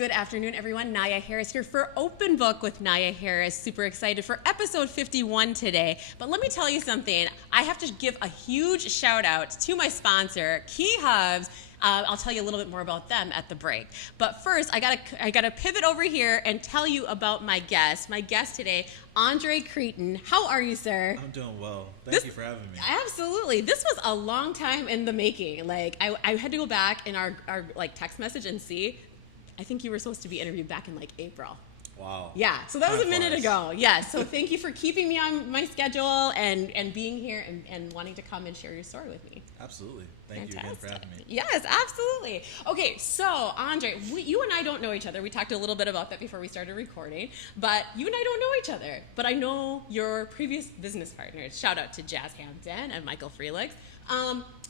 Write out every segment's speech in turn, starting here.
Good afternoon, everyone. Nyia Harris here for Open Book with Nyia Harris. Super excited for episode 51 today. But let me tell you something. I have to give a huge shout out to my sponsor, Key Hubs. I'll tell you a little bit more about them at the break. But first, I gotta pivot over here and tell you about my guest. My guest today, Andre Creighton. How are you, sir? I'm doing well. Thank you for having me. Absolutely. This was a long time in the making. Like I had to go back in our like text message and see. I think you were supposed to be interviewed back in like April. Wow. Yeah, so that was a minute flies. ago. Yeah, so thank you for keeping me on my schedule and being here and wanting to come and share your story with me. Absolutely. Thank you again for having me. Yes, absolutely. Okay, so Andre, you and I don't know each other. We talked a little bit about that before we started recording, but you and I don't know each other. But I know your previous business partners. Shout out to Jazz Hampton and Michael Freelix.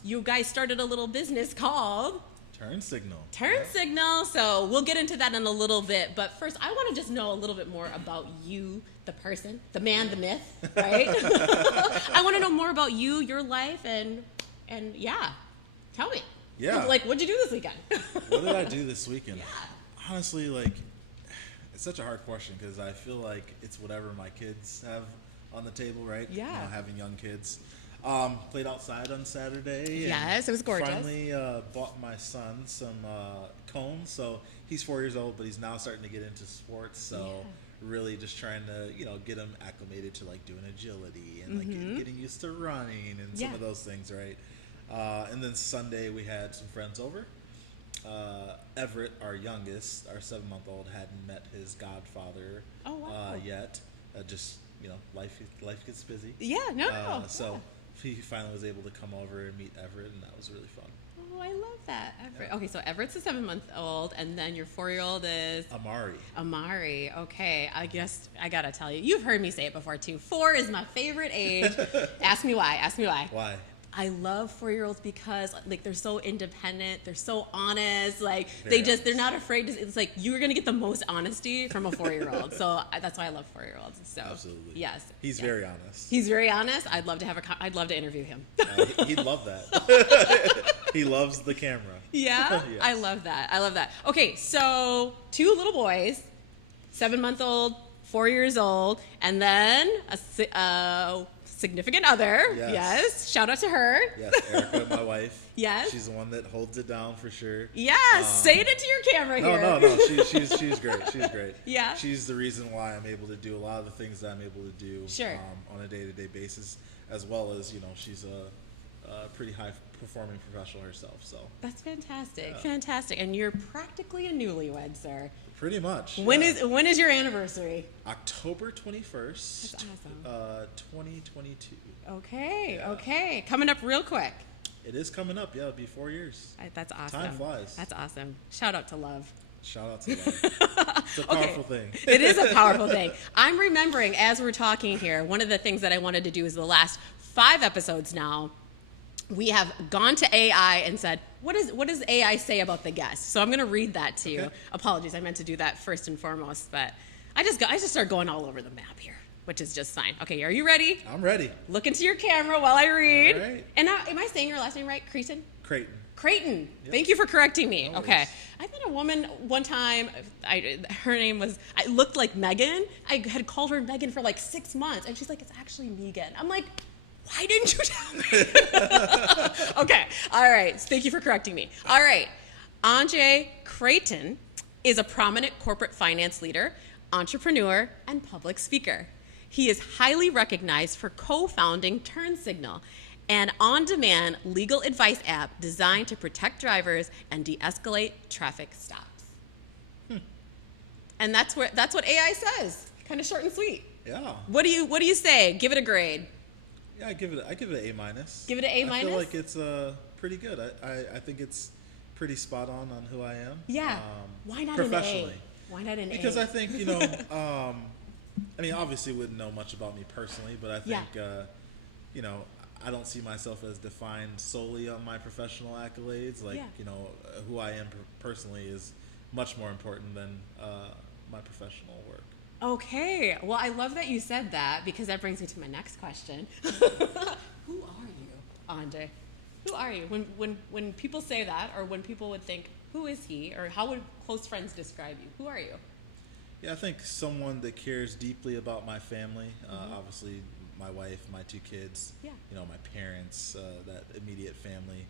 You guys started a little business called Turn Signal. Signal. So we'll get into that in a little bit. But first, I want to just know a little bit more about you, the person, the man, the myth, right? I want to know more about you, your life, and yeah, tell me. Yeah. Like, what'd you do this weekend? What did I do this weekend? Yeah. Honestly, like, it's such a hard question because I feel like it's whatever my kids have on the table, right? Yeah. You know, having young kids. Played outside on Saturday. Yes, it was gorgeous. Finally bought my son some cones. So he's 4 years old, but he's now starting to get into sports. So really just trying to, get him acclimated to like doing agility and like getting used to running and some of those things, right? And then Sunday we had some friends over. Everett, our youngest, our 7-month-old, hadn't met his godfather yet. Life gets busy. Yeah, So he finally was able to come over and meet Everett, and that was really fun. Oh, I love that, Everett. Yeah. Okay, so Everett's a 7-month-old, and then your 4-year-old is Amari. Okay, I guess I gotta tell you, you've heard me say it before too. 4 is my favorite age. Ask me why. Why? I love 4-year-olds because like they're so independent, they're so honest, like Very they're not afraid to, it's like you're gonna get the most honesty from a 4-year-old. So that's why I love 4-year-olds. So absolutely. Yes. He's very honest. He's very honest. I'd love to interview him. He'd love that. He loves the camera. Yeah. Yes. I love that. Okay, so 2 little boys, 7-month-old, 4 years old, and then a significant other. Yes. Shout out to her. Yes, Erica, my wife. Yes. She's the one that holds it down for sure. Yes. Say it into your camera here. No. She's great. She's great. Yeah. She's the reason why I'm able to do a lot of the things that I'm able to do on a day-to-day basis, as well as, she's a pretty high-performing professional herself. So that's fantastic. Fantastic. And you're practically a newlywed, sir. Pretty much. When is your anniversary? October 21st. That's awesome. 2022. Okay. Coming up real quick. It is coming up. Yeah, it'll be 4 years. That's awesome. Time flies. That's awesome. Shout out to love. Shout out to love. It's a powerful thing. It is a powerful thing. I'm remembering as we're talking here, one of the things that I wanted to do is the last 5 episodes now, we have gone to AI and said, what does AI say about the guest? So I'm going to read that to you. Apologies, I meant to do that first and foremost, but I just start going all over the map here, which is just fine. Okay, are you ready? I'm ready. Look into your camera while I read. All right. And am I saying your last name right? Creighton? Creighton. Yep. Thank you for correcting me. No Okay. worries. I met a woman one time. Her name was, I looked like Megan. I had called her Megan for like 6 months, and she's like, it's actually Megan. I'm like, why didn't you tell me? Okay. All right. Thank you for correcting me. All right. Andre Creighton is a prominent corporate finance leader, entrepreneur, and public speaker. He is highly recognized for co-founding Turn Signal, an on-demand legal advice app designed to protect drivers and de-escalate traffic stops. And that's what AI says. Kind of short and sweet. Yeah. What do you say? Give it a grade. Yeah, I give it an A-. Give it an A-? I feel like it's pretty good. I think it's pretty spot on who I am. Yeah. Why not professionally? An A? Why not an A? Because I think I mean, obviously wouldn't know much about me personally, but I think I don't see myself as defined solely on my professional accolades. Like who I am personally is much more important than my professional work. Okay. Well, I love that you said that because that brings me to my next question. Who are you, Andre? Who are you? When people say that, or when people would think, Who is he, or how would close friends describe you? Who are you? Yeah, I think someone that cares deeply about my family. Obviously, my wife, my 2 kids. Yeah. You know, my parents, that immediate family.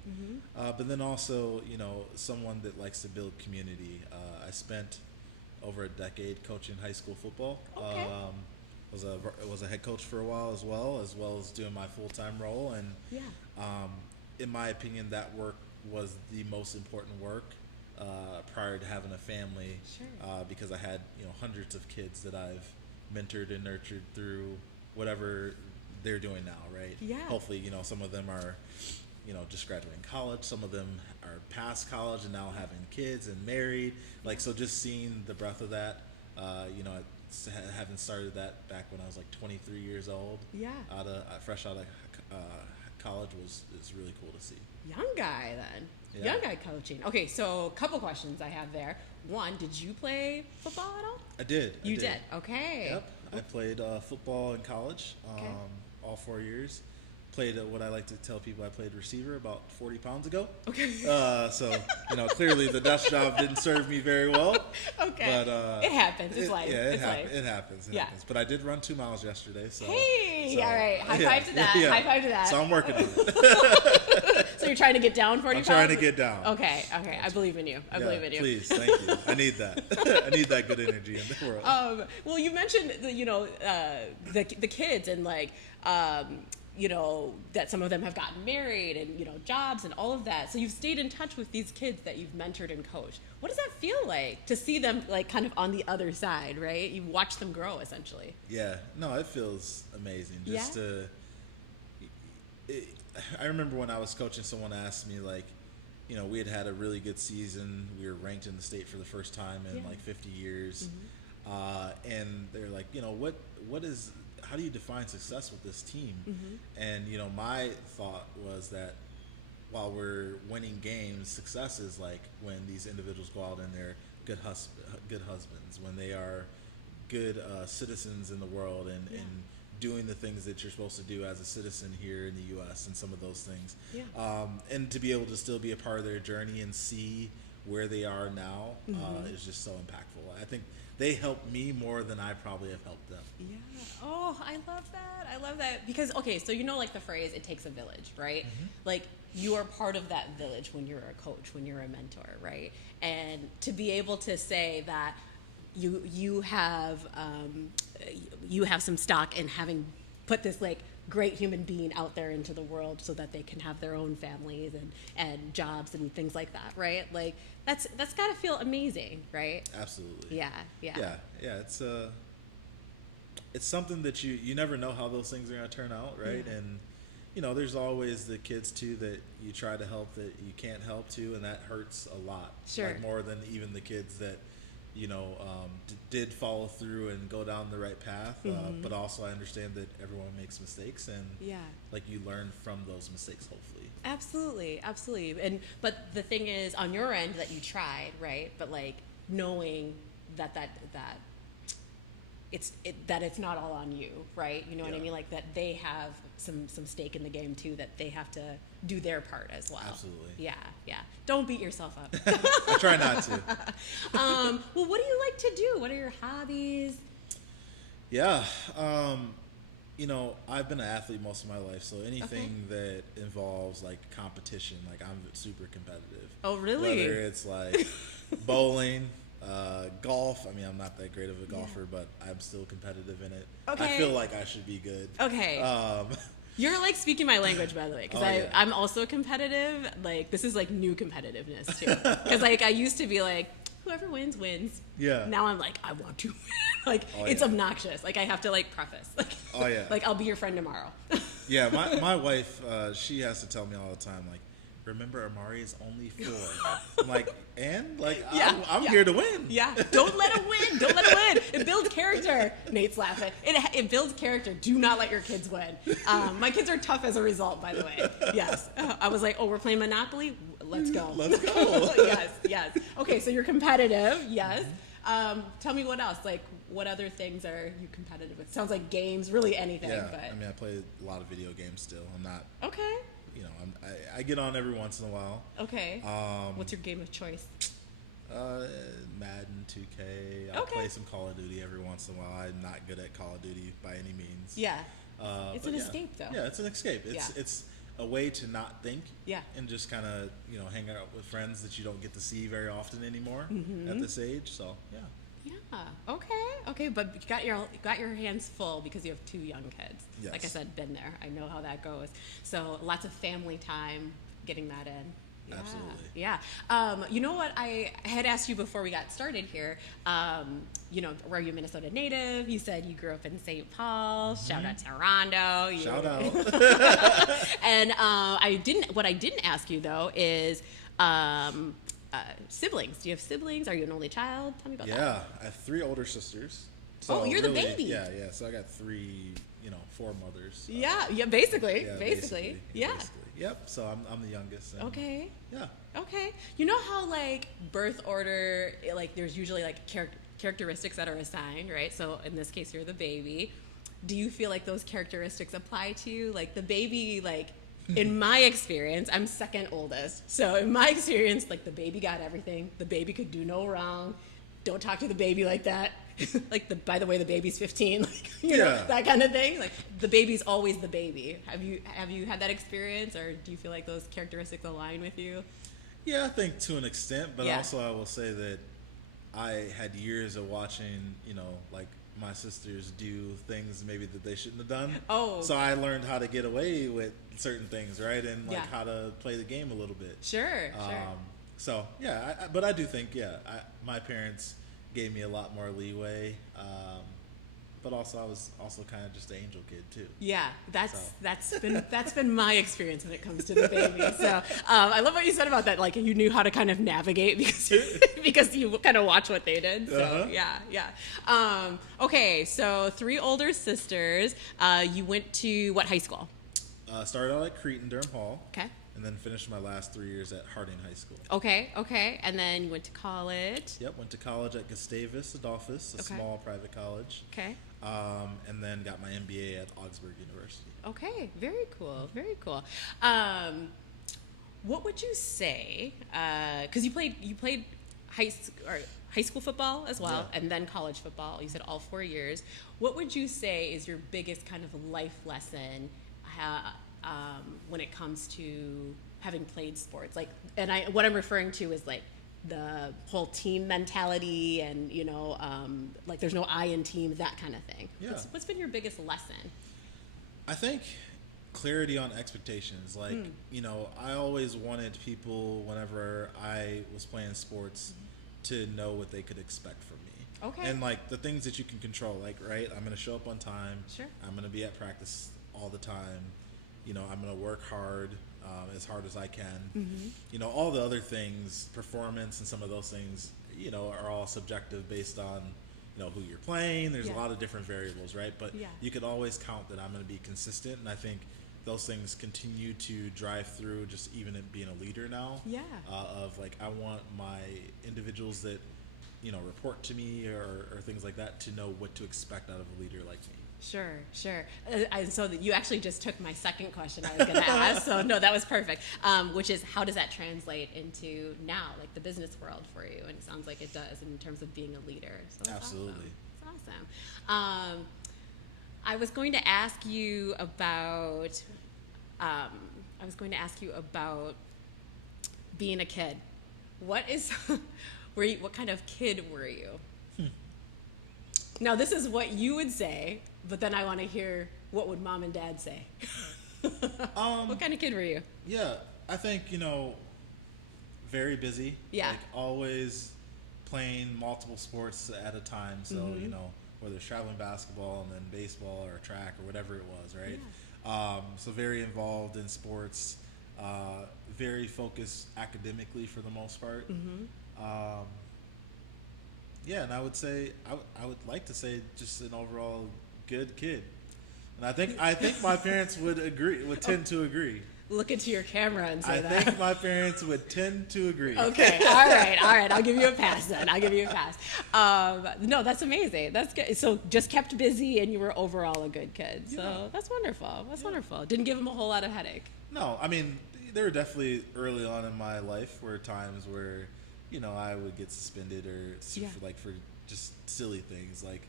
But then also, you know, someone that likes to build community. I spent over a decade coaching high school football. Okay. Was a head coach for a while as well as doing my full-time role. And in my opinion, that work was the most important work prior to having a family. Sure. Because I had, you know, hundreds of kids that I've mentored and nurtured through whatever they're doing now, right? Yeah. Hopefully, you know, some of them are, you know, just graduating college. Some of them are past college and now having kids and married. Like, so just seeing the breadth of that, you know, having started that back when I was like 23 years old. Yeah. Fresh out of college is really cool to see. Young guy then. Yeah. Young guy coaching. Okay, so a couple questions I have there. One, did you play football at all? I did. You did. Okay. Yep. I played football in college, Okay. all 4 years. Played what I like to tell people, I played receiver about 40 pounds ago. Okay. So, you know, clearly the desk job didn't serve me very well. Okay. But it happens. It's life. Yeah, it's life. it happens. It Yeah. happens. But I did run 2 miles yesterday. So, Hey, so, all right. High yeah, five to that. yeah. High five to that. So I'm working on it. So you're trying to get down 40 I'm pounds? trying to get down. Okay. I believe in you. I believe in you. Please, thank you. I need that. I need that good energy in the world. Well, you mentioned the kids and like you know, that some of them have gotten married and, you know, jobs and all of that. So you've stayed in touch with these kids that you've mentored and coached. What does that feel like to see them like kind of on the other side, right? You watch them grow essentially. Yeah, no, it feels amazing. Just I remember when I was coaching, someone asked me, like, you know, we had a really good season. We were ranked in the state for the first time in like 50 years. And they're like, you know, how do you define success with this team? And, you know, my thought was that while we're winning games, success is like when these individuals go out and they're good husbands, when they are good citizens in the world and doing the things that you're supposed to do as a citizen here in the U.S. and some of those things. And to be able to still be a part of their journey and see where they are now is just so impactful. I think they helped me more than I probably have helped them. Yeah. Oh, I love that. I love that. Because, okay, so you know, like the phrase, it takes a village, right? Like, you are part of that village when you're a coach, when you're a mentor, right? And to be able to say that you have some stock in having put this, like, great human being out there into the world so that they can have their own families and jobs and things like that, right? Like, that's got to feel amazing, right? Absolutely. Yeah. It's something that you never know how those things are going to turn out, right? Yeah. And, you know, there's always the kids too that you try to help that you can't help too, and that hurts a lot. Sure. Like more than even the kids that, you know, did follow through and go down the right path. But also I understand that everyone makes mistakes, and like you learn from those mistakes, hopefully. Absolutely. But the thing is, on your end, that you tried, right? But like knowing that it's not all on you, right? You know what I mean? Like that they have some stake in the game too, that they have to do their part as well. Absolutely. Yeah. Don't beat yourself up. I try not to. Well, what do you like to do? What are your hobbies? Yeah. You know, I've been an athlete most of my life, so anything that involves like competition, like I'm super competitive. Oh, really? Whether it's like bowling, golf. I mean, I'm not that great of a golfer, but I'm still competitive in it. Okay. I feel like I should be good. Okay. You're like speaking my language, by the way, because I'm also competitive. Like, this is like new competitiveness too. Because like I used to be like, whoever wins wins. Yeah. Now I'm like, I want to win. Like, it's obnoxious. Like, I have to like preface. Like, like I'll be your friend tomorrow. Yeah, my wife, she has to tell me all the time, like, remember Amari is only 4. I'm like, and like I'm here to win. Yeah, don't let it win. Don't let it win. It builds character. Nate's laughing. It builds character. Do not let your kids win. My kids are tough as a result, by the way. Yes. I was like, oh, we're playing Monopoly. Let's go. Let's go. Yes. Okay, so you're competitive. Yes. Tell me what else. Like, what other things are you competitive with? Sounds like games. Really anything. Yeah. But I mean, I play a lot of video games still. I'm not. Okay. I get on every once in a while. Okay. What's your game of choice? Madden, 2K. I'll play some Call of Duty every once in a while. I'm not good at Call of Duty by any means. Yeah. It's an escape, though. Yeah, it's an escape. It's a way to not think. Yeah. And just kind of hang out with friends that you don't get to see very often anymore at this age. So yeah. Yeah. Okay. But you got your hands full because you have 2 young kids. Yes. Like I said, been there. I know how that goes. So lots of family time, getting that in. Yeah. Absolutely. Yeah. You know what? I had asked you before we got started here. Were you a Minnesota native? You said you grew up in St. Paul. Shout out Toronto. Shout out. And what I didn't ask you though is siblings. Do you have siblings? Are you an only child? Tell me about that. Yeah, I have 3 older sisters. So you're really, the baby. Yeah. So I got 3, 4 mothers. Basically. Yeah, Basically. Yeah. Yep. So I'm the youngest. And, okay. Yeah. Okay. You know how like birth order, like there's usually like characteristics that are assigned, right? So in this case, you're the baby. Do you feel like those characteristics apply to you? Like the baby, like in my experience, I'm second oldest. So in my experience, like the baby got everything. The baby could do no wrong. Don't talk to the baby like that. Like by the way, the baby's 15. Like you know, that kind of thing. Like the baby's always the baby. Have you had that experience, or do you feel like those characteristics align with you? Yeah, I think to an extent, but also I will say that I had years of watching, like my sisters do things maybe that they shouldn't have done. Oh. So I learned how to get away with certain things, right? And like how to play the game a little bit. Sure. So yeah, but I do think my parents gave me a lot more leeway. But also I was also kind of just an angel kid too. Yeah, that's been my experience when it comes to the baby. So I love what you said about that. Like you knew how to kind of navigate because you kind of watch what they did. So yeah. Okay, so 3 older sisters. You went to what high school? Started out at Creighton, Durham Hall. Okay. And then finished my last 3 years at Harding High School. Okay. And then you went to college. Yep, went to college at Gustavus Adolphus, a small private college. Okay. And then got my MBA at Augsburg University. Okay, very cool. What would you say? Because you played high school football as well, and then college football. You said all 4 years. What would you say is your biggest kind of life lesson when it comes to having played sports? Like, and what I'm referring to is like the whole team mentality and like there's no I in team, that kind of thing. What's been your biggest lesson? I think clarity on expectations. Like I always wanted people whenever I was playing sports to know what they could expect from me. Okay. And like the things that you can control, like I'm going to show up on time. Sure. I'm going to be at practice all the time. I'm going to work hard as I can. All the other things, performance and some of those things, are all subjective based on, who you're playing. There's a lot of different variables, right? But you could always count that I'm going to be consistent. And I think those things continue to drive through just even in being a leader now. Yeah. Of like, I want my individuals that, report to me or things like that to know what to expect out of a leader like me. Sure. So you actually just took my second question I was going to ask. So no, that was perfect. Which is, how does that translate into now, like the business world for you? And it sounds like it does in terms of being a leader. So that's absolutely. Awesome. I was going to ask you about. Being a kid. What kind of kid were you? Now, this is what you would say, but then I want to hear what would mom and dad say. What kind of kid were you? Yeah, I think, very busy. Yeah. Like always playing multiple sports at a time. So, whether it's traveling basketball and then baseball or track or whatever it was, right? Yeah. So very involved in sports, very focused academically for the most part. Yeah, and I would say I would like to say just an overall good kid, and I think my parents would tend to agree. look into your camera and say I that. think my parents would tend to agree. Okay, all right. I'll give you a pass then. I'll give you a pass. No, that's amazing. That's good. So just kept busy, and you were overall a good kid. So Yeah. that's wonderful. That's wonderful. Didn't give him a whole lot of headache. No, I mean, there were definitely early on in my life were times where, I would get suspended or for just silly things like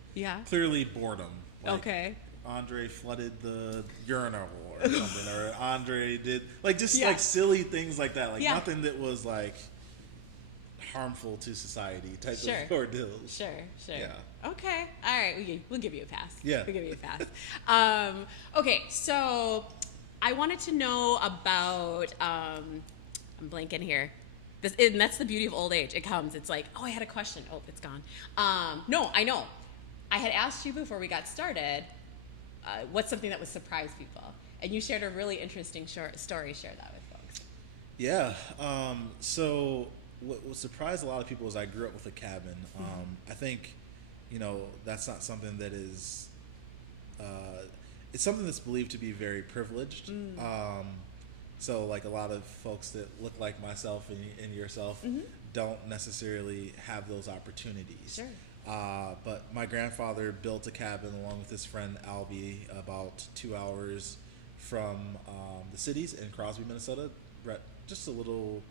clearly boredom. Like, Okay. Andre flooded the urinal or something, or Andre did like silly things like that, like nothing that was like harmful to society type of ordeals. Sure. Yeah. Okay. All right. We'll give you a pass. Yeah. We'll give you a pass. Okay. So I wanted to know about. I'm blanking here. And that's the beauty of old age. It comes. It's like, oh, I had a question. Oh, it's gone. No, I know. I had asked you before we got started. What's something that would surprise people? And you shared a really interesting story. Share that with folks. Yeah. So what surprised a lot of people is I grew up with a cabin. I think, that's not something that is. It's something that's believed to be very privileged. So like a lot of folks that look like myself and yourself don't necessarily have those opportunities. Sure. But my grandfather built a cabin along with his friend Albie about 2 hours from the cities in Crosby, Minnesota, just a little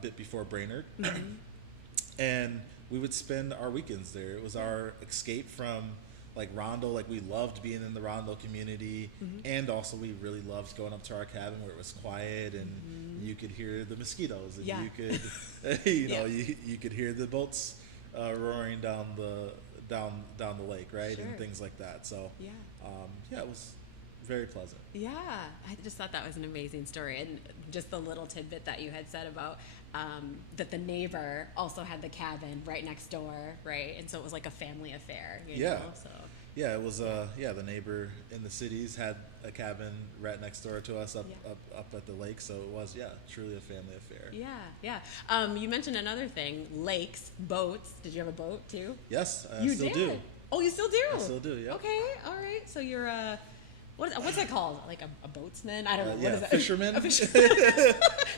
bit before Brainerd. And we would spend our weekends there. It was our escape from like Rondo. Like we loved being in the Rondo community, and also we really loved going up to our cabin where it was quiet and you could hear the mosquitoes, and you could, you could hear the boats roaring down the lake, right, and things like that. So it was very pleasant. Yeah, I just thought that was an amazing story, and just the little tidbit that you had said about that the neighbor also had the cabin right next door, right, and so it was like a family affair. You know? So. Yeah, it was. The neighbor in the cities had a cabin right next door to us up at the lake. So it was, truly a family affair. Yeah. You mentioned another thing: lakes, boats. Did you have a boat too? Yes, I still do. Oh, you still do? I still do. Yeah. Okay. All right. So you're what's that called? Like a boatsman? I don't know. What is that? Fisherman. A fisherman.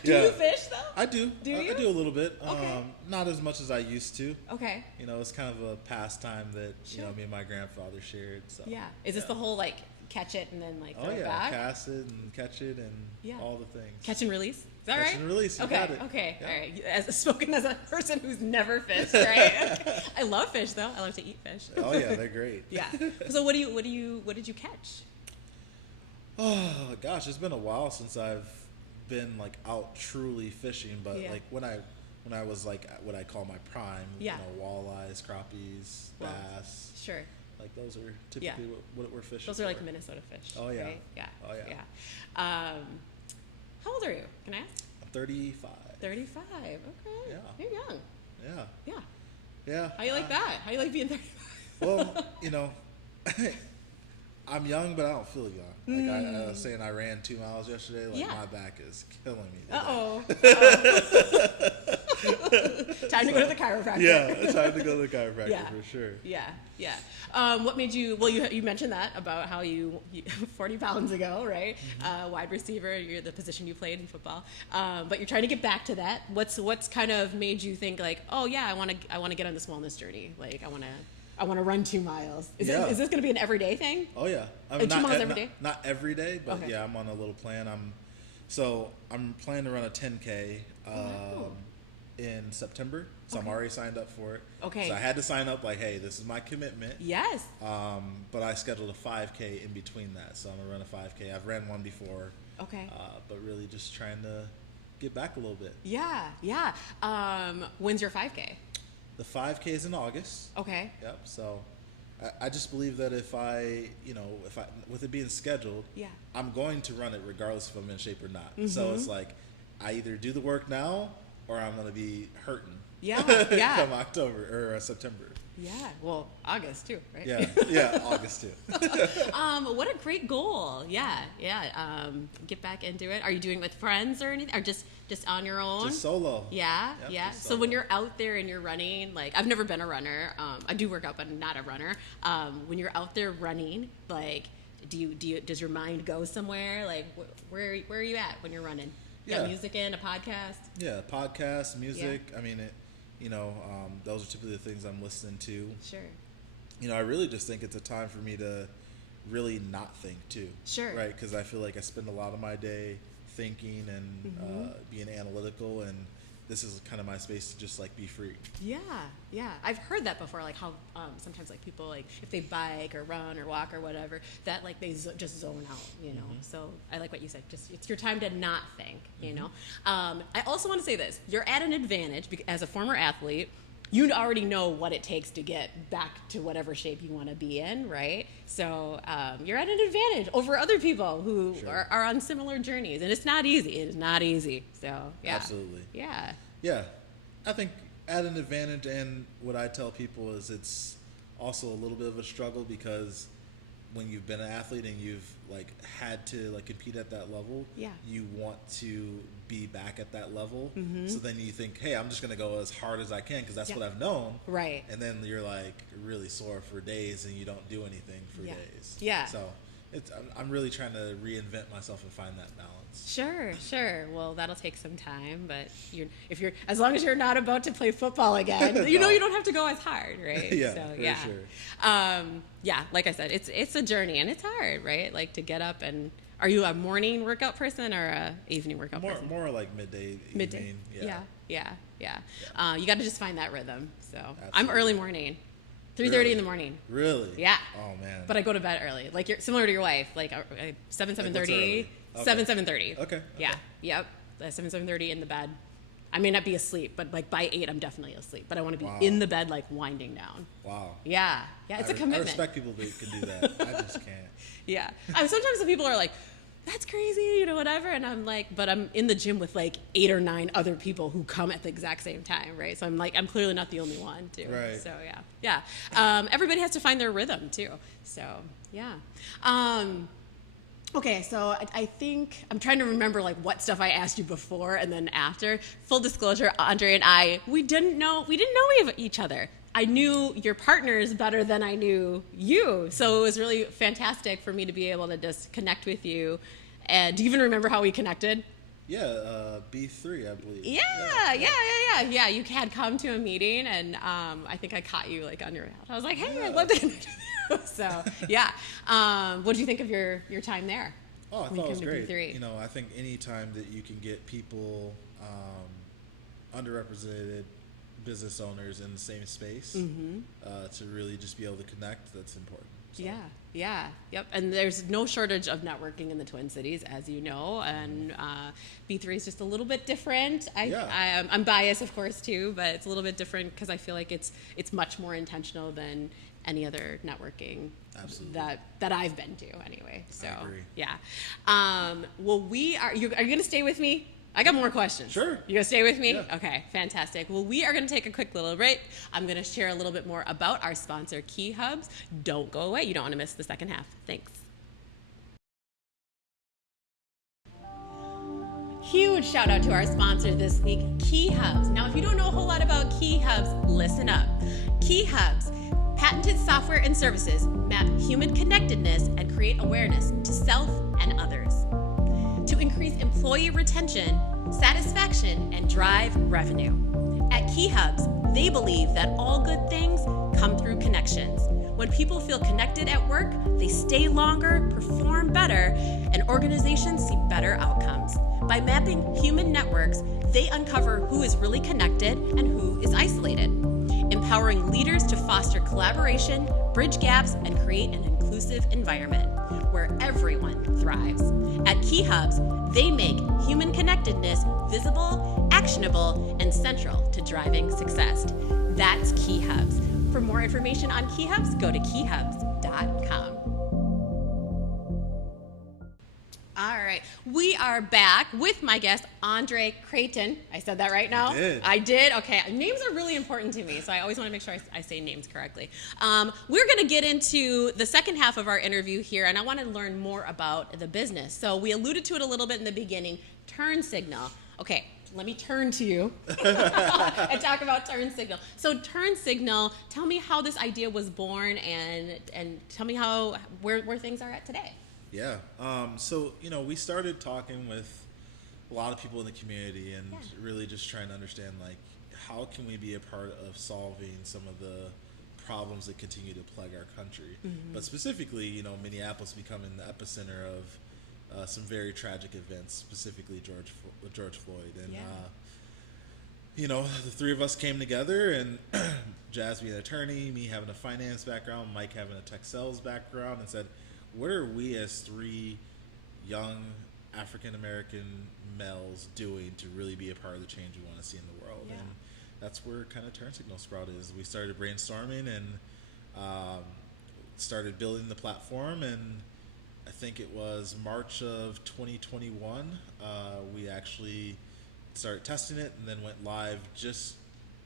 Do you fish though? I do. Do you? I do a little bit. Okay. Not as much as I used to. Okay. It's kind of a pastime that me and my grandfather shared. So. Yeah. Is this the whole like catch it and then like throw it back? Cast it and catch it and all the things. Catch and release. Is that catch right? And release. You got it. Okay. Yeah. All right. Spoken as a person who's never fished, right? Okay. I love fish though. I love to eat fish. Oh yeah, they're great. Yeah. So what did you catch? Oh gosh, it's been a while since I've been like out truly fishing, but like when I was like what I call my prime, walleyes, crappies, bass. Sure. Like those are typically what we're fishing. Those are like Minnesota fish. Oh yeah. Right? Yeah. Oh yeah. How old are you? Can I ask? I'm 35. 35. Okay. Yeah. You're young. Yeah. Yeah. Yeah. How you like that? How you like being 35? Well, I'm young, but I don't feel young. Like I was saying, I ran 2 miles yesterday. Like my back is killing me. Uh-oh. Time to go to the chiropractor. Yeah, time to go to the chiropractor for sure. Yeah. What made you? Well, you mentioned that about how you 40 pounds ago, right? Wide receiver. You're the position you played in football. But you're trying to get back to that. What's kind of made you think like, oh yeah, I want to get on this wellness journey. Like I want to run 2 miles. Is this going to be an everyday thing? Oh yeah, I mean, 2 miles every day. Not every day, but okay. I'm on a little plan. I'm planning to run a 10K in September, so I'm already signed up for it. Okay. So I had to sign up like, hey, this is my commitment. Yes. But I scheduled a 5K in between that, so I'm gonna run a 5K. I've ran one before. Okay. But really just trying to get back a little bit. Yeah. When's your 5K? The 5K is in August. Okay. Yep. So I just believe that if I with it being scheduled, I'm going to run it regardless if I'm in shape or not. So it's like I either do the work now or I'm going to be hurting. Yeah. Come October or September. Yeah. Well, August too, right? Yeah, August too. What a great goal. Yeah. Get back into it. Are you doing it with friends or anything, or just on your own? Just solo. Yeah. So when you're out there and you're running, like I've never been a runner. I do work out, but I'm not a runner. When you're out there running, like, does your mind go somewhere? Like, where are you at when you're running? You got music in, a podcast? Yeah, podcast, music. I mean, those are typically the things I'm listening to. Sure. I really just think it's a time for me to really not think too. Sure. Right, because I feel like I spend a lot of my day thinking and being analytical, and this is kind of my space to just like be free. Yeah. I've heard that before, like how sometimes like people, like if they bike or run or walk or whatever, that like they just zone out, So I like what you said. Just it's your time to not think, I also want to say this: you're at an advantage as a former athlete. You already know what it takes to get back to whatever shape you want to be in, right? So you're at an advantage over other people who are on similar journeys, and it's not easy. It is not easy. So yeah, absolutely. Yeah. I think at an advantage, and what I tell people is it's also a little bit of a struggle, because when you've been an athlete and you've like had to like compete at that level, you want to be back at that level. So then you think, hey, I'm just going to go as hard as I can because that's what I've known. Right. And then you're like really sore for days and you don't do anything for days. Yeah. So I'm really trying to reinvent myself and find that balance. Sure. Well, that'll take some time, but as long as you're not about to play football again, you don't have to go as hard, right? Sure. Like I said, it's a journey and it's hard, right? Like to get up and. Are you a morning workout person or a evening workout person? More like midday. Yeah. You got to just find that rhythm. So Absolutely. I'm early morning. 3:30 in the morning. Really? Yeah. Oh man. But I go to bed early, like you're similar to your wife, like 7:30, 7:30. Okay. Yeah. Yep. 7:30 in the bed. I may not be asleep, but like by 8, I'm definitely asleep. But I want to be in the bed, like winding down. Wow. Yeah. It's a commitment. I respect people that can do that. I just can't. Yeah. Sometimes the people are like, that's crazy, whatever. And I'm like, but I'm in the gym with like 8 or 9 other people who come at the exact same time, right? So I'm like, I'm clearly not the only one, too. Right. So yeah. Everybody has to find their rhythm, too. So yeah. Okay, so I think I'm trying to remember like what stuff I asked you before and then after. Full disclosure, Andre and I, we didn't know each other. I knew your partners better than I knew you. So it was really fantastic for me to be able to just connect with you. And do you even remember how we connected? Yeah, B3, I believe. Yeah. You had come to a meeting, and I think I caught you like on your way out. I was like, hey, I'd love to connect with you. So yeah. What did you think of your time there? Oh, I thought it was great. B3? I think any time that you can get people, underrepresented business owners in the same space to really just be able to connect, that's important. So. Yep. And there's no shortage of networking in the Twin Cities, as you know, and B3 is just a little bit different. I'm biased, of course, too, but it's a little bit different because I feel like it's much more intentional than any other networking that I've been to anyway. So I agree. Yeah. Well, are you going to stay with me? I got more questions. Sure. You gonna stay with me? Yeah. Okay, fantastic. Well, we are gonna take a quick little break. I'm gonna share a little bit more about our sponsor, Key Hubs. Don't go away. You don't want to miss the second half. Thanks. Huge shout out to our sponsor this week, Key Hubs. Now, if you don't know a whole lot about Key Hubs, listen up. Key Hubs, patented software and services, map human connectedness and create awareness to self and others. To increase employee retention, satisfaction, and drive revenue. At Key Hubs, they believe that all good things come through connections. When people feel connected at work, they stay longer, perform better, and organizations see better outcomes. By mapping human networks, they uncover who is really connected and who is isolated, empowering leaders to foster collaboration, bridge gaps, and create an inclusive environment where everyone thrives. At Key Hubs, they make human connectedness visible, actionable, and central to driving success. That's Key Hubs. For more information on Key Hubs, go to keyhubs.com. All right, we are back with my guest, Andre Creighton. I said that right now? I did? Okay, names are really important to me, so I always want to make sure I say names correctly. We're going to get into the second half of our interview here, and I want to learn more about the business. So we alluded to it a little bit in the beginning, turn signal. Okay, let me turn to you and talk about Turn Signal. So Turn Signal, tell me how this idea was born, and tell me where things are at today. Yeah. So, we started talking with a lot of people in the community and really just trying to understand, like, how can we be a part of solving some of the problems that continue to plague our country. But specifically, Minneapolis becoming the epicenter of some very tragic events, specifically George Floyd. And, the three of us came together, and Jazz being an attorney, me having a finance background, Mike having a tech sales background, and said, what are we as three young African-American males doing to really be a part of the change we want to see in the world? And that's where kind of Turn Signal Sprout is. We started brainstorming and started building the platform, and I think it was March of 2021 we actually started testing it, and then went live just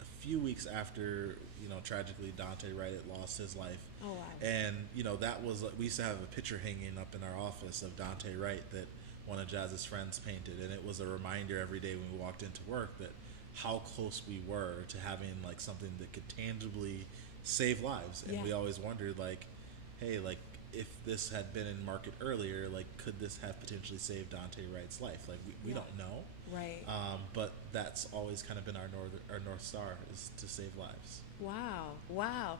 a few weeks after tragically Dante Wright had lost his life. Oh wow. And that was, we used to have a picture hanging up in our office of Dante Wright that one of Jazz's friends painted, and it was a reminder every day when we walked into work that how close we were to having like something that could tangibly save lives. And we always wondered, like, hey, like, if this had been in market earlier, like, could this have potentially saved Dante Wright's life? Like, we don't know, right? But that's always kind of been our North Star, is to save lives. Wow.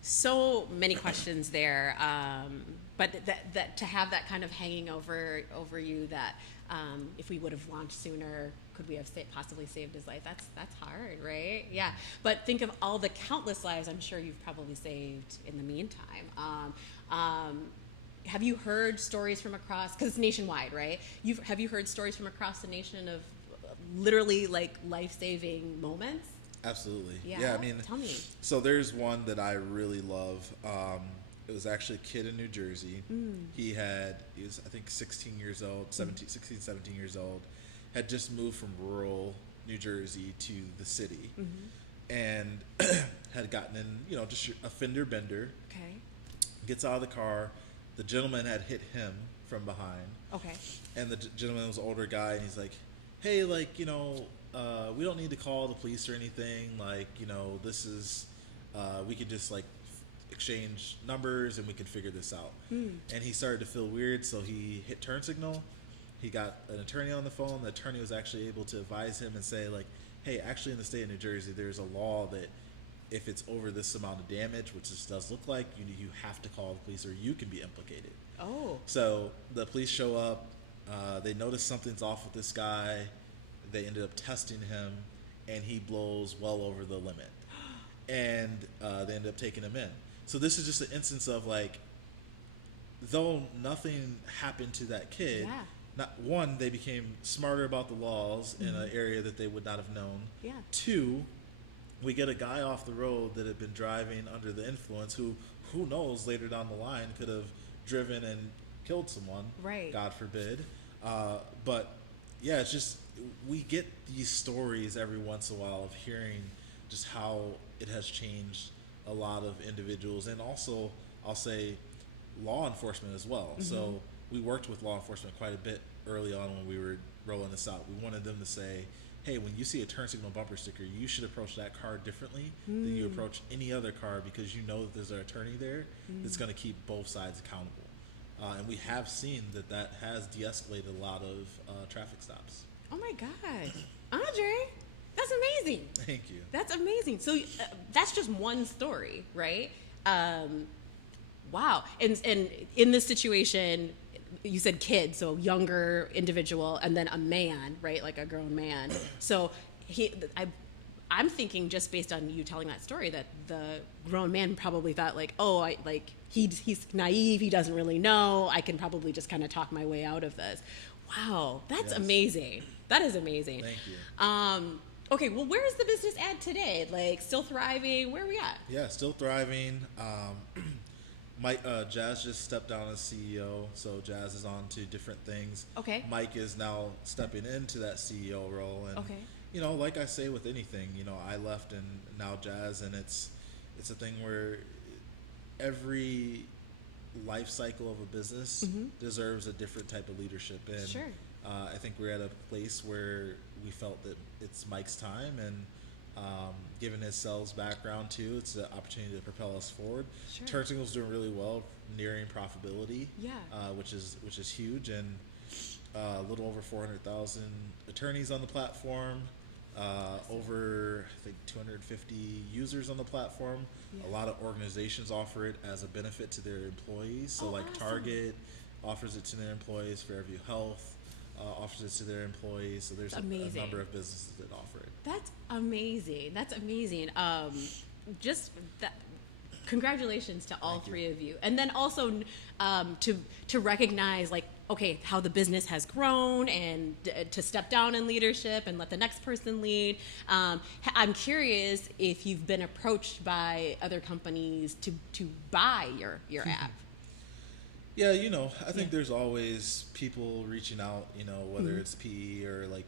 So many questions there, but that to have that kind of hanging over you, that if we would have launched sooner, could we have possibly saved his life? That's hard, right? Yeah. But think of all the countless lives I'm sure you've probably saved in the meantime. Have you heard stories from across, because it's nationwide, right? Have you heard stories from across the nation of literally like life-saving moments? Absolutely. Yeah. I mean, tell me. So there's one that I really love. It was actually a kid in New Jersey. He was, I think, 16 years old, 17 years old, had just moved from rural New Jersey to the city, and had gotten in, just a fender bender. Okay. Gets out of the car. The gentleman had hit him from behind. Okay. And the gentleman was an older guy, and he's like, hey, like, we don't need to call the police or anything. Like, this is, we could just like exchange numbers and we could figure this out. And he started to feel weird, so he hit Turn Signal. He got an attorney on the phone. The attorney was actually able to advise him and say, like, hey, actually in the state of New Jersey, there's a law that if it's over this amount of damage, which this does look like, you have to call the police or you can be implicated. Oh. So the police show up. They notice something's off with this guy. They ended up testing him, and he blows well over the limit. And they ended up taking him in. So this is just an instance of, like, though nothing happened to that kid, they became smarter about the laws in an area that they would not have known. Yeah. Two, we get a guy off the road that had been driving under the influence who knows, later down the line could have driven and killed someone. Right. God forbid. But yeah, it's just, we get these stories every once in a while of hearing just how it has changed a lot of individuals, and also, I'll say, law enforcement as well. So we worked with law enforcement quite a bit early on when we were rolling this out. We wanted them to say, hey, when you see a Turn Signal bumper sticker, you should approach that car differently than you approach any other car, because you know that there's an attorney there that's going to keep both sides accountable. And we have seen that has de-escalated a lot of traffic stops. Oh my God. Andre, that's amazing. Thank you. That's amazing. So that's just one story, right? Wow. And in this situation, you said kid, so younger individual, and then a man, right? Like a grown man. So I'm thinking, just based on you telling that story, that the grown man probably thought, like, oh, he's naive, he doesn't really know, I can probably just kind of talk my way out of this. Wow, that's amazing. That is amazing. Thank you. Okay, well, where is the business at today? Like, still thriving? Where are we at? Yeah, still thriving. Jazz just stepped down as CEO, so Jazz is on to different things. Okay. Mike is now stepping into that CEO role, and like I say with anything, I left and now Jazz, and it's a thing where every life cycle of a business deserves a different type of leadership. And Sure. I think we're at a place where we felt that it's Mike's time, and given his sales background too, it's an opportunity to propel us forward. Sure. Turn Signal's doing really well, nearing profitability, Yeah. which is huge, and a little over 400,000 attorneys on the platform, over I think 250 users on the platform. Yeah. A lot of organizations offer it as a benefit to their employees. So like awesome. Target offers it to their employees, Fairview Health offers it to their employees. So there's a number of businesses that offer it. That's amazing. That's amazing. Just that. Congratulations to all three of you, and then also to recognize, like, okay, how the business has grown, and to step down in leadership and let the next person lead. I'm curious if you've been approached by other companies to buy your app. Yeah, I think there's always people reaching out, whether it's PE or like,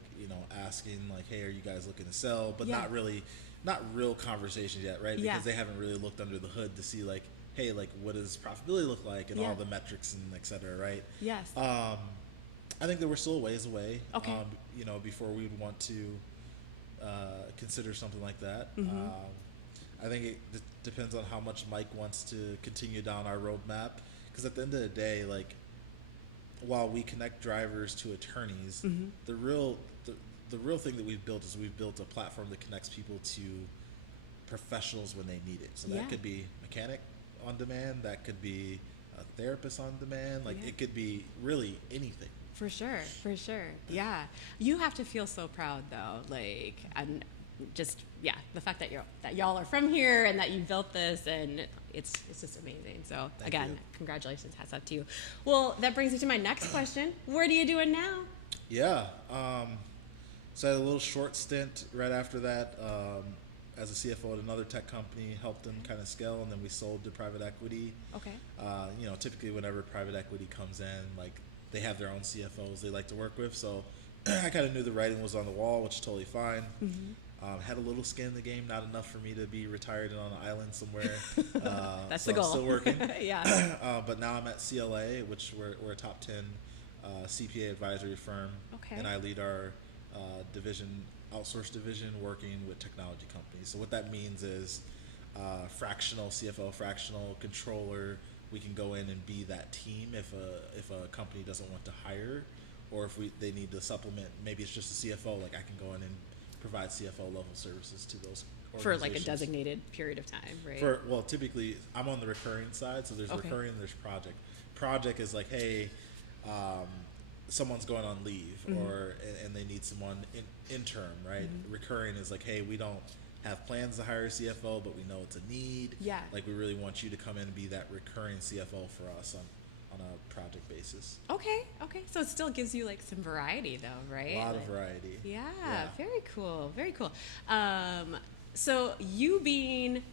asking like, hey, are you guys looking to sell? But not real conversations yet, right? Because they haven't really looked under the hood to see like, hey, like what does profitability look like and all the metrics and et cetera, right? Yes. I think that we're still a ways away, okay. Before we would want to consider something like that. I think it depends on how much Mike wants to continue down our roadmap. Because at the end of the day, like, while we connect drivers to attorneys, the real thing that we've built is we've built a platform that connects people to professionals when they need it. So that could be mechanic on demand, that could be a therapist on demand, like it could be really anything. For sure. Yeah. You have to feel so proud though. Like, I'm just, the fact that y'all are from here and that you built this, and it's just amazing. So Thank again, you. Congratulations, hats off to you. Well, that brings me to my next question. What are you doing now? Yeah. So I had a little short stint right after that as a CFO at another tech company, helped them kind of scale, and then we sold to private equity. Okay. Typically whenever private equity comes in, like they have their own CFOs they like to work with. So I kind of knew the writing was on the wall, which is totally fine. Had a little skin in the game, not enough for me to be retired and on an island somewhere. That's so the goal. I'm still working. Yeah. But now I'm at CLA, which we're a top 10 CPA advisory firm. Okay. And I lead our outsourced division working with technology companies. So what that means is fractional CFO, fractional controller. We can go in and be that team if a company doesn't want to hire, or if they need to supplement. Maybe it's just a CFO. Like I can go in and provide CFO level services to those organizations. For like a designated period of time, right? Typically I'm on the recurring side, so there's recurring and there's project. Project is like, hey, someone's going on leave and they need someone interim, right? Recurring is like, hey, we don't have plans to hire a CFO, but we know it's a need. Yeah. Like we really want you to come in and be that recurring CFO for us on a project basis. Okay. So it still gives you like some variety though, right? A lot of variety. Yeah. Very cool. So you being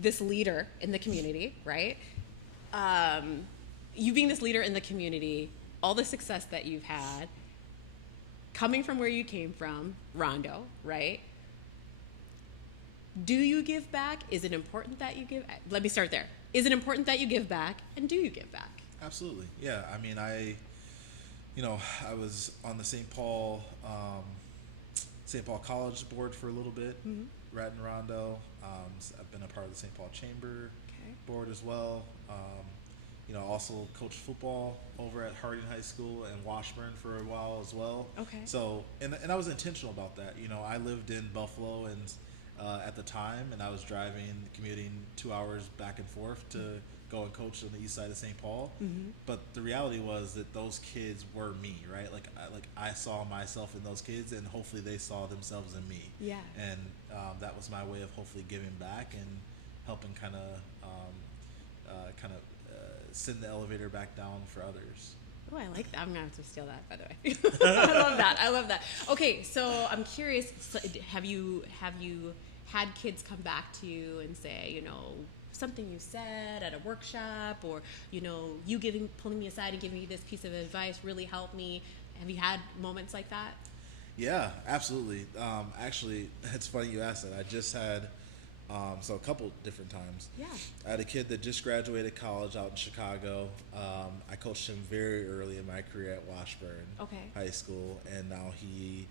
this leader in the community, right? You being this leader in the community, all the success that you've had, coming from where you came from, Rondo, right? Do you give back? Is it important that you give? Let me start there. Is it important that you give back, and do you give back? Absolutely. Yeah. I mean, I was on the St. Paul College board for a little bit, right in Rondo. I've been a part of the St. Paul Chamber board as well. Also coached football over at Harding High School and Washburn for a while as well. Okay. So, and I was intentional about that. I lived in Buffalo and at the time, and I was commuting 2 hours back and forth to go and coach on the east side of St. Paul. But the reality was that those kids were me, right? Like I saw myself in those kids, and hopefully they saw themselves in me. Yeah. And that was my way of hopefully giving back and helping kind of send the elevator back down for others. Oh, I like that. I'm gonna have to steal that, by the way. I love that. Okay, so I'm curious. So have you had kids come back to you and say, something you said at a workshop, or you pulling me aside and giving me this piece of advice really helped me? Have you had moments like that? Yeah, absolutely. Actually, it's funny you asked that. I just had So a couple different times. Yeah. I had a kid that just graduated college out in Chicago. I coached him very early in my career at Washburn High School, and now he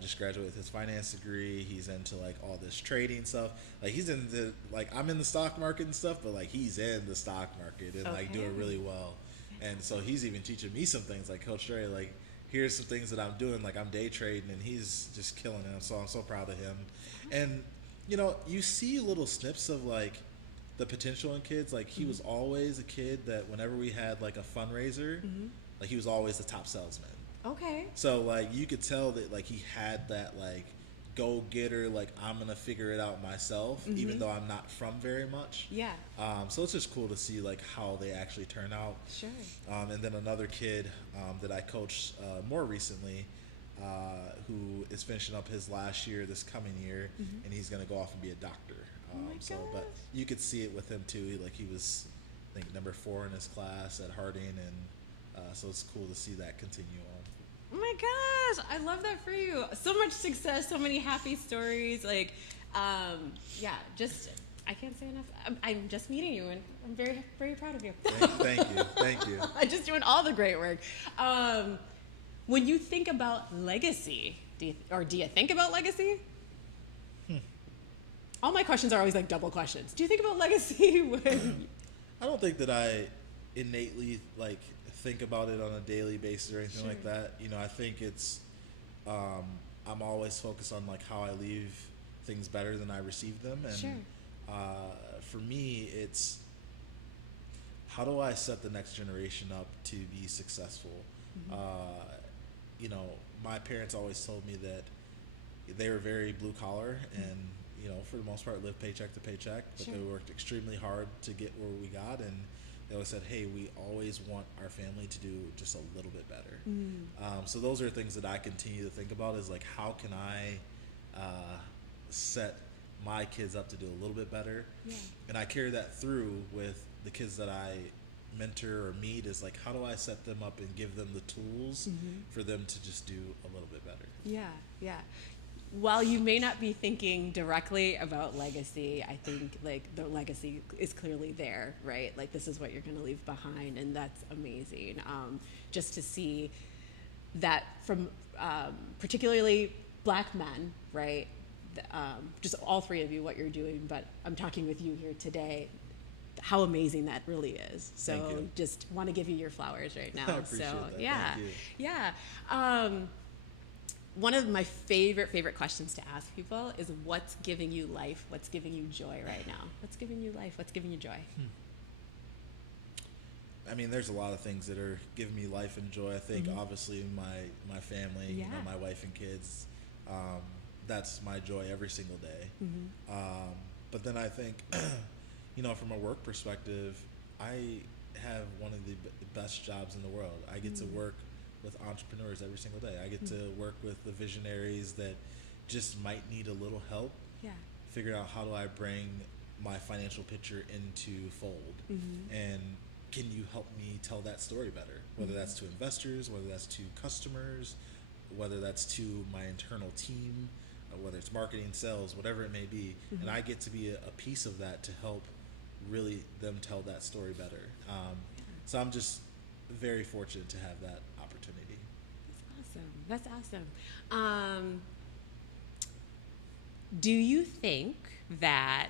just graduated with his finance degree. He's into like all this trading stuff. Like he's into like I'm in the stock market and stuff, but like he's in the stock market and like doing really well. And so he's even teaching me some things like Coach Dre, like here's some things that I'm doing, like I'm day trading, and he's just killing it. So I'm so proud of him. And you know, you see little snips of like the potential in kids. Like he was always a kid that whenever we had like a fundraiser, like he was always the top salesman. Okay. So like you could tell that like he had that like go getter, like I'm gonna figure it out myself, even though I'm not from very much. Yeah. So it's just cool to see like how they actually turn out. Sure. And then another kid that I coached more recently, who is finishing up his last year this coming year, and he's gonna go off and be a doctor. But you could see it with him too. Like he was, I think, number 4 in his class at Harding, and so it's cool to see that continue on. Oh my gosh, I love that for you. So much success, so many happy stories. Like, yeah, just I can't say enough. I'm just meeting you, and I'm very, very proud of you. Thank you. I'm just doing all the great work. When you think about legacy, do you think about legacy? All my questions are always like double questions. Do you think about legacy when? I don't think that I innately like think about it on a daily basis or anything like that. You know, I think it's I'm always focused on like how I leave things better than I received them, and for me, it's how do I set the next generation up to be successful. You know, my parents always told me that they were very blue collar and, you know, for the most part lived paycheck to paycheck, but they worked extremely hard to get where we got, and they always said, hey, we always want our family to do just a little bit better. So those are things that I continue to think about, is like, how can I set my kids up to do a little bit better? And I carry that through with the kids that I mentor or meet, is like, how do I set them up and give them the tools for them to just do a little bit better? Yeah. While you may not be thinking directly about legacy, I think like the legacy is clearly there, right? Like this is what you're going to leave behind, and that's amazing. Just to see that from particularly Black men, right? Just all three of you, what you're doing, but I'm talking with you here today. How amazing that really is. So just want to give you your flowers right now. I appreciate that. Yeah. One of my favorite questions to ask people is, what's giving you life? What's giving you joy right now? What's giving you life? What's giving you joy? I mean, there's a lot of things that are giving me life and joy. I think obviously my family, you know, my wife and kids, that's my joy every single day. But then I think, you know, from a work perspective, I have one of the best jobs in the world. I get to work with entrepreneurs every single day. I get to work with the visionaries that just might need a little help. Figure out, how do I bring my financial picture into fold? And can you help me tell that story better? Whether that's to investors, whether that's to customers, whether that's to my internal team, whether it's marketing, sales, whatever it may be. And I get to be a piece of that to help really them tell that story better. So I'm just very fortunate to have that opportunity. That's awesome. Do you think that,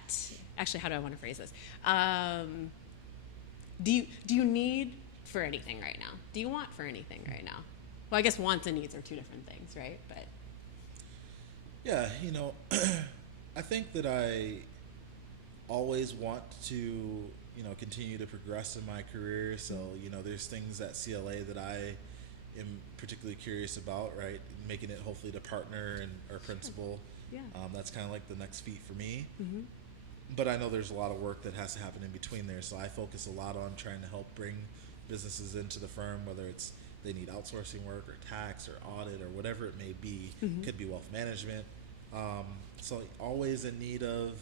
actually, how do I want to phrase this? Do you need for anything right now? Do you want for anything right now? Well, I guess wants and needs are two different things, right? But yeah, you know, I think that I always want to, you know, continue to progress in my career. So, you know, there's things at CLA that I am particularly curious about, right? Making it hopefully to partner and or principal. That's kind of like the next feat for me. But I know there's a lot of work that has to happen in between there. So I focus a lot on trying to help bring businesses into the firm, whether it's they need outsourcing work or tax or audit or whatever it may be. Could be wealth management. So always in need of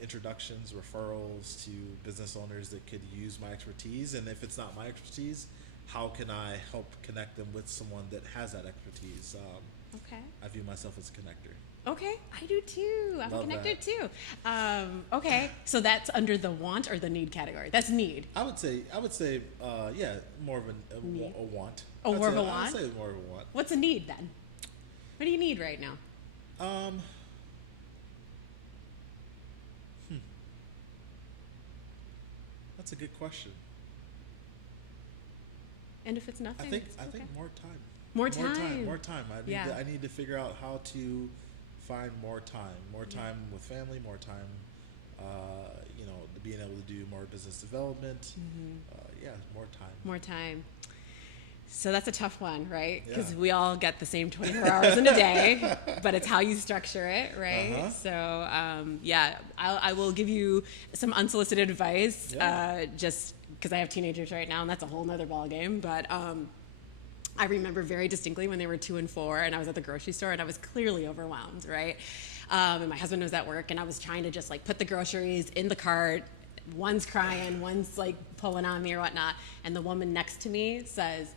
introductions, referrals to business owners that could use my expertise. And if it's not my expertise, how can I help connect them with someone that has that expertise. Okay. I view myself as a connector. Okay, I do too. I'm Love a connector that. too. Okay, so that's under the want or the need category. That's need. I would say, yeah, more of a want. Oh, more of a I want? would say more of a want. What's a need then? What do you need right now? Um, that's a good question. And if it's nothing, I think it's I okay. think more time. More time. More time. Yeah. I need to figure out how to find more time. More time with family. More time. Being able to do more business development. More time. More time. So that's a tough one, right? Because Yeah. we all get the same 24 hours in a day, but it's how you structure it, right? Uh-huh. So, I will give you some unsolicited advice, just because I have teenagers right now, and that's a whole nother ballgame. But I remember very distinctly when they were 2 and 4, and I was at the grocery store, and I was clearly overwhelmed, right? And my husband was at work, and I was trying to just like put the groceries in the cart. One's crying, one's like pulling on me or whatnot, and the woman next to me says,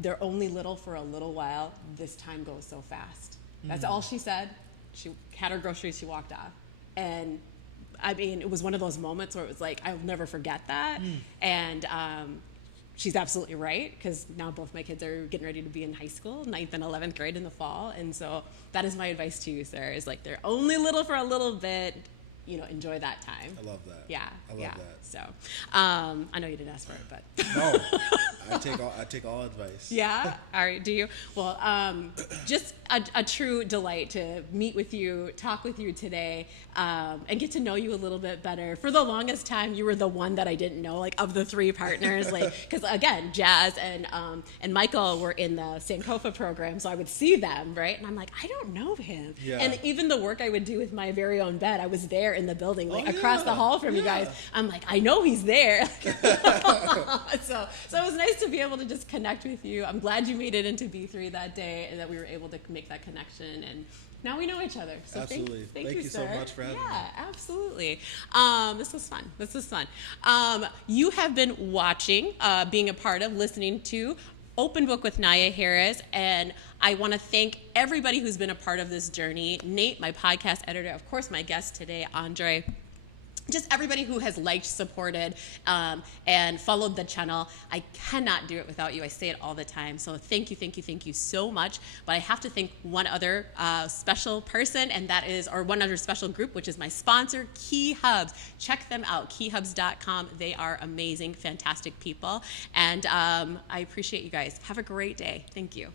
they're only little for a little while. This time goes so fast. That's all she said. She had her groceries, she walked off. And I mean, it was one of those moments where it was like, I'll never forget that. And she's absolutely right, because now both my kids are getting ready to be in high school, 9th and 11th grade in the fall. And so that is my advice to you, sir, is like, they're only little for a little bit. Enjoy that time. I love that. Yeah. I love that. So, I know you didn't ask for it, but. No, I take all advice. Yeah? All right, do you? Well, just a true delight to meet with you, talk with you today, and get to know you a little bit better. For the longest time, you were the one that I didn't know, like, of the 3 partners. Like, because, again, Jazz and Michael were in the Sankofa program, so I would see them, right? And I'm like, I don't know him. Yeah. And even the work I would do with my very own bed, I was there in the building, like, across the hall from you guys. I'm like, I know he's there. So it was nice to be able to just connect with you. I'm glad you made it into B3 that day and that we were able to make that connection. And now we know each other. So Absolutely. Thank you, so sir. much for having me. Yeah, absolutely. This was fun. You have been watching, being a part of, listening to Open Book with Nyia Harris, and I want to thank everybody who's been a part of this journey. Nate, my podcast editor, of course, my guest today, Andre. Just everybody who has liked, supported, and followed the channel. I cannot do it without you. I say it all the time. So thank you so much. But I have to thank one other special person, and that is, or one other special group, which is my sponsor, Key Hubs. Check them out, keyhubs.com. They are amazing, fantastic people. And I appreciate you guys. Have a great day. Thank you.